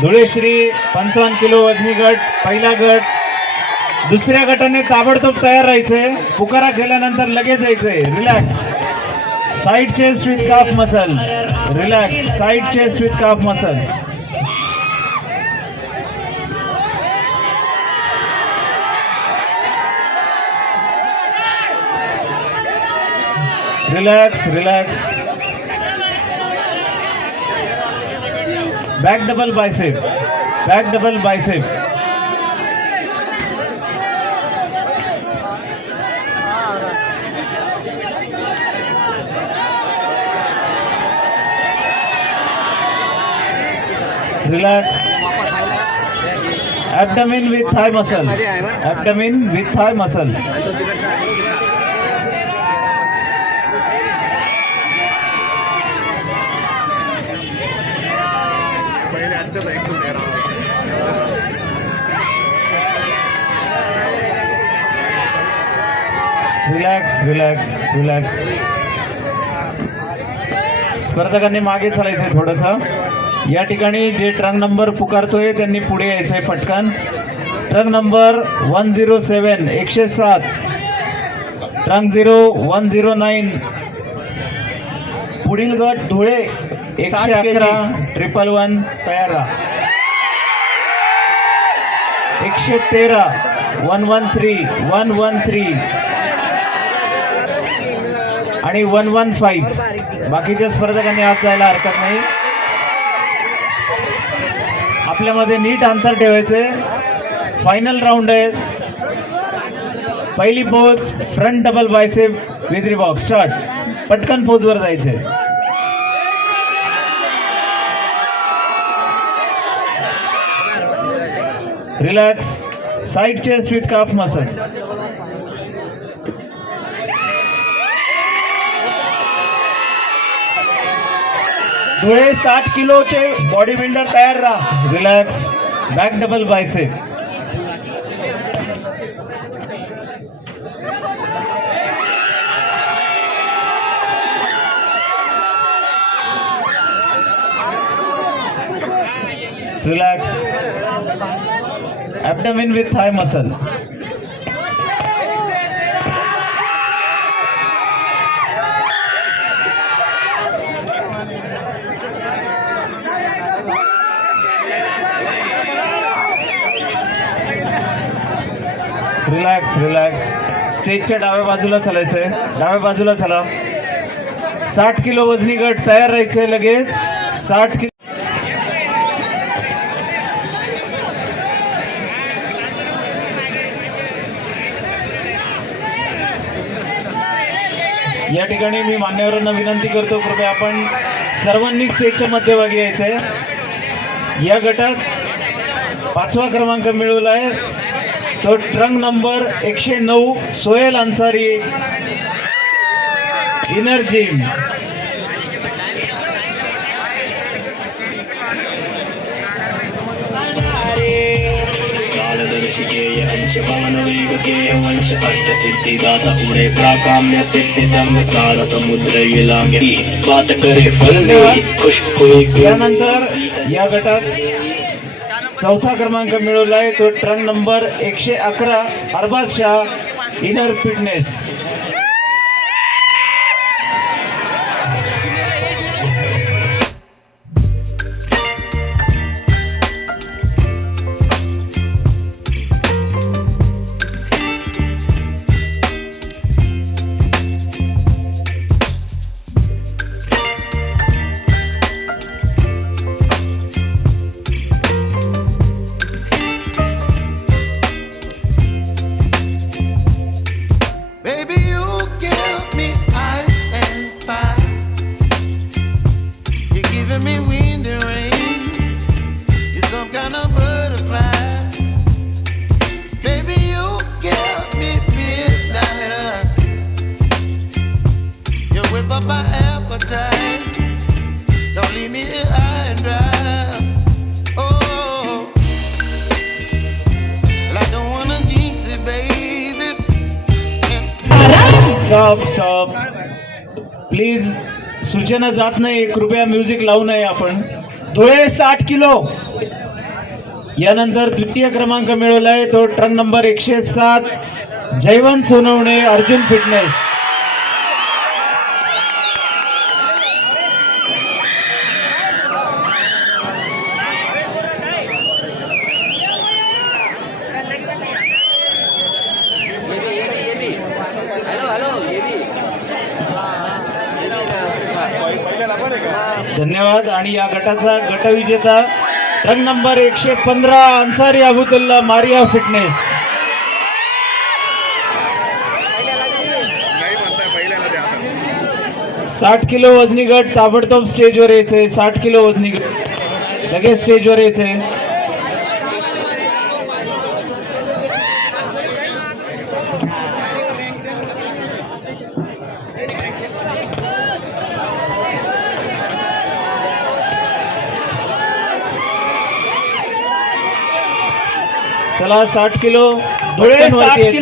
Dhule Shri 55 kilo वजनी गट पहिला गट. दुसऱ्या गटाने ताबडतोब तयार राहायचंय. पुकारा केल्यानंतर लगेच जायचंय. Relax. Side chest with calf muscles. Relax. Side chest with calf muscle. Relax. Relax. Back double bicep. Back double bicep. Relax. Abdomen with thigh muscle. Abdomen with thigh muscle. Relax. Relax. Relax. स्पर्धकांनी मागे चालायचंय थोडस. या ठिकाणी जे trunk number पुकारतोय त्यांनी पुढे यायचंय पटकन. Trunk number 107 107. ट्रंक 0109. पुढील गट धुळे 111 111 तयार राहा. 113 113 113 आणि 115. बाकीच्या स्पर्धकांनी आत जायला हरकत नाही. आपल्यामध्ये नीट अंतर ठेवायचे. फायनल राऊंड आहे. पहिली pose front double bicep with Reebok. Start. पटकन पोजवर जायचे. Relax. Side chest with calf muscle. Dhule 60 किलोचे बॉडी बिल्डर तयार राहा. Relax. Back double bicep. Relax. Abdomen with thigh muscle. Relax. Relax. स्टेजच्या डाव्या बाजूला चालायचंय. डाव्या बाजूला चला. 60 किलो वजनी गट तयार राहायचंय लगेच. 60 किलो. या ठिकाणी मी मान्यवरांना विनंती करतो, कृपया आपण सर्वांनी स्टेजच्या मध्यभागी यायचंय. या गटात 5वा क्रमांक मिळवलाय तो trunk number 109 Sohail Ansari, inner gym. कालदर्शिकेय अंश पवन वेगकेय वंश अष्ट सिद्धिदाता उडे प्राकाम्य सिद्धि संग सार समुद्र लागे बात करे फल नहीं खुश हुई. त्यानंतर या गटात 4था क्रमांक मिळवलाय तो trunk number 111 Arbaz Shah, inner fitness. Stop please. सूचना जात नाही, कृपया म्युझिक लावू नये आपण. धुळे 60 किलो. यानंतर द्वितीय क्रमांक मिळवलाय तो truck number 107 Jaywant Sonawane Arjun fitness. धन्यवाद. आणि या गटाचा गटविजेता truck number 115 Ansari Abutulla Maria fitness. साठ किलो वजनी गट ताबडतोब स्टेजवर यायचंय. 60 किलो वजनी गट लगेच स्टेजवर यायचंय. चला 60 किलो धुळे 60 वरती किलो